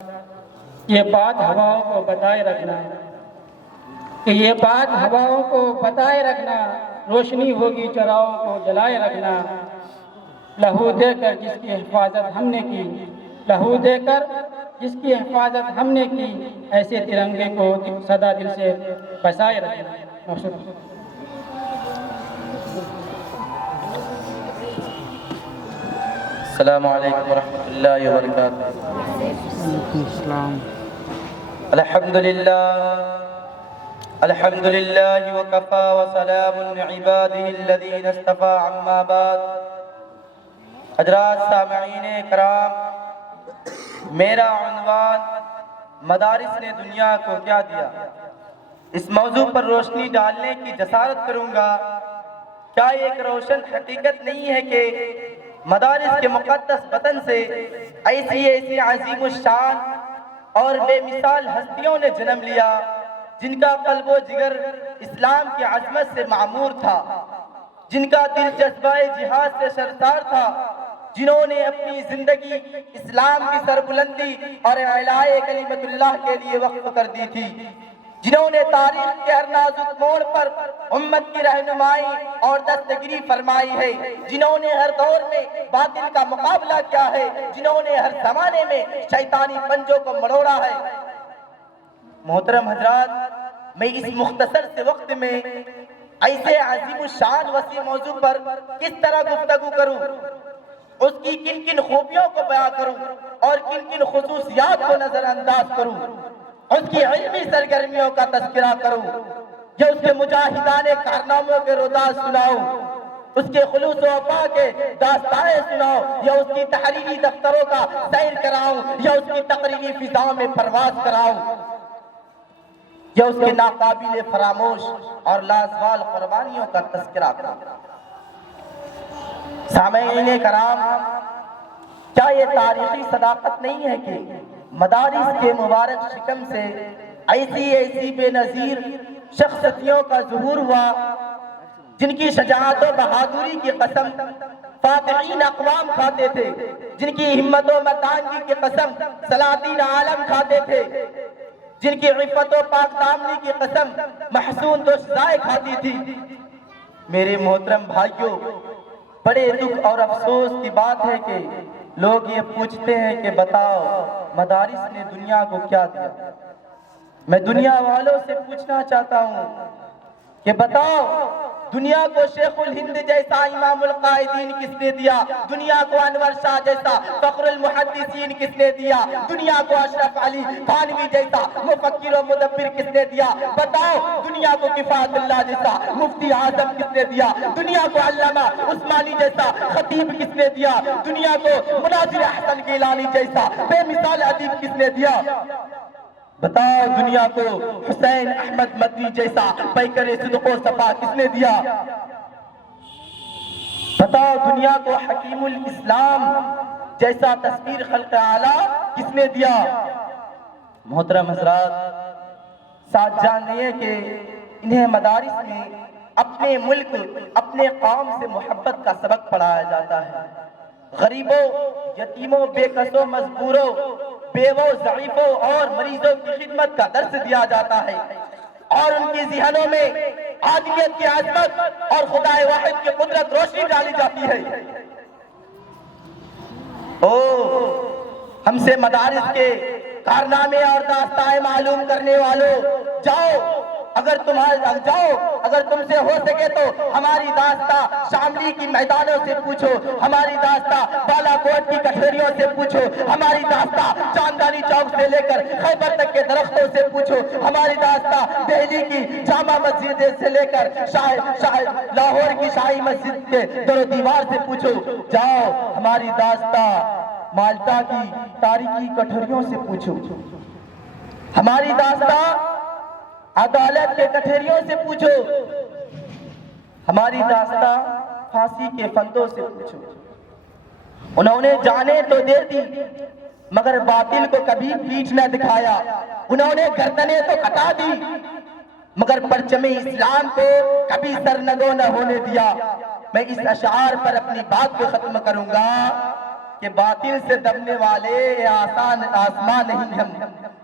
یہ بات ہواؤں کو بتائے رکھنا کہ یہ بات ہواؤں کو بتائے رکھنا، روشنی ہوگی چراغوں کو جلائے رکھنا۔ لہو دے کر جس کی حفاظت ہم نے کی، لہو دے کر جس کی حفاظت ہم نے کی، ایسے ترنگے کو سدا دل سے بسائے رکھنا۔ السلام علیکم ورحمۃ اللہ وبرکاتہ۔ الحمد للہ وکفی وسلام عبادہ الذین اصطفی، اما بعد۔ حضرات سامعین کرام، میرا عنوان مدارس نے دنیا کو کیا دیا، اس موضوع پر روشنی ڈالنے کی جسارت کروں گا۔ کیا یہ ایک روشن حقیقت نہیں ہے کہ مدارس کے مقدس وطن سے ایسی عظیم الشان اور بے مثال ہستیوں نے جنم لیا، جن کا قلب و جگر اسلام کی عظمت سے معمور تھا، جن کا دل جذبہ جہاد سے سرشار تھا، جنہوں نے اپنی زندگی اسلام کی سربلندی اور اعلاء کلمت اللہ کے لیے وقف کر دی تھی، جنہوں نے تاریخ کے ہر نازک موڑ پر امت کی رہنمائی اور دستگیری فرمائی ہے، جنہوں نے ہر دور میں باطل کا مقابلہ کیا ہے، جنہوں نے ہر زمانے میں شیطانی پنجوں کو مڑوڑا ہے۔ محترم حضرات، میں اس مختصر سے وقت میں ایسے عظیم الشان وسیع موضوع پر کس طرح گفتگو کروں، اس کی کن کن خوبیوں کو بیان کروں اور کن کن خصوصیات کو نظر انداز کروں، اس کی علمی سرگرمیوں کا تذکرہ کروں، یا اس کے مجاہدان کارناموں کے روداد سناؤں، اس کے خلوص و وفا کے داستانیں سناؤں، یا اس کی تحریری دفتروں کا سیر کراؤں، یا اس کی تقریری فضاؤں میں پرواز کراؤں، یا اس کے ناقابل فراموش اور لازوال قربانیوں کا تذکرہ کروں۔ سامعین کرام، کیا یہ تاریخی صداقت نہیں ہے کہ مدارس کے مبارک شکم سے ایسی بے نظیر شخصیتوں کا ظہور ہوا، جن کی شجاعت و بہادری کی قسم فاتحین اقوام کھاتے تھے، جن کی ہمت و مردانگی کی قسم سلاطین عالم کھاتے تھے، جن کی عفت و پاک دامنی کی قسم محسون دوشزائے کھاتی تھی۔ میرے محترم بھائیوں، بڑے دکھ اور افسوس کی بات ہے کہ لوگ یہ پوچھتے ہیں کہ بتاؤ مدارس نے دنیا کو کیا دیا۔ میں دنیا والوں سے پوچھنا چاہتا ہوں کہ بتاؤ دنیا کو شیخ الہند جیسا امام القائدین کس نے دیا، دنیا کو انور شاہ جیسا فخر المحدثین کس نے دیا، دنیا کو اشرف علی تھانوی جیسا مفکر و مدبر کس نے دیا، بتاؤ دنیا کو کفایت اللہ جیسا مفتی اعظم کس نے دیا، دنیا کو علامہ عثمانی جیسا خطیب کس نے دیا، دنیا کو مناظر احسن گیلانی جیسا بے مثال ادیب کس نے دیا، بتاؤ دنیا کو حسین احمد مدنی جیسا پیکر صدق و صفا کس نے دیا، بتاؤ دنیا کو حکیم الاسلام جیسا تصویر خلق اعلیٰ کس نے دیا۔ محترم حضرات، ساتھ جانیے کہ انہیں مدارس میں اپنے ملک اپنے قوم سے محبت کا سبق پڑھایا جاتا ہے، غریبوں یتیموں بے کسوں مزدوروں بیووں ضعیفوں اور مریضوں کی خدمت کا درس دیا جاتا ہے، اور ان کی ذہنوں میں عادلیت کی عظمت اور خدا واحد کی قدرت روشنی ڈالی جاتی ہے۔ ہم سے مدارس کے کارنامے اور داستانیں معلوم کرنے والوں، اگر تم سے ہو سکے تو ہماری داستاں شاملی کی میدانوں سے پوچھو، ہماری داستاں بالا کوٹ کی کٹہریوں سے پوچھو، ہماری داستاں چاندانی چوک سے لے کر خیبر تک کے درختوں سے پوچھو، ہماری داستاں دہلی کی جامع مسجد سے لے کر لاہور کی شاہی مسجد کے در و دیوار سے پوچھو، ہماری داستاں مالٹا کی تاریخی کٹہریوں سے پوچھو، ہماری داستاں عدالت کے کٹہریوں سے پوچھو، ہماری داستاں پھانسی کے پھندوں سے پوچھو۔ انہوں نے جانیں تو دے دی مگر باطل کو کبھی پیٹھ نہ دکھایا، انہوں نے گردنیں تو کٹا دی مگر پرچم اسلام کو کبھی سرنگوں نہ ہونے دیا۔ میں اس اشعار پر اپنی بات کو ختم کروں گا کہ باطل سے دبنے والے اے آسان آسمان نہیں ہم،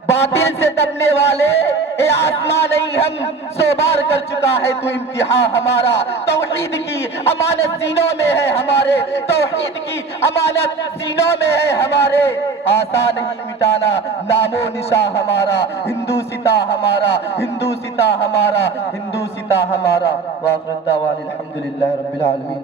باطل سے دبنے والے اے آسمان نہیں ہم، سو بار کر چکا ہے تو امتحان ہمارا، توحید کی امانت سینوں میں ہے ہمارے، توحید کی امانت سینوں میں ہے ہمارے، آسان نہیں مٹانا نام و نشاں ہمارا، ہندو ستا ہمارا، ہندو ستا ہمارا، ہندو ستا ہمارا۔ وآخر الدعوان الحمدللہ رب العالمین۔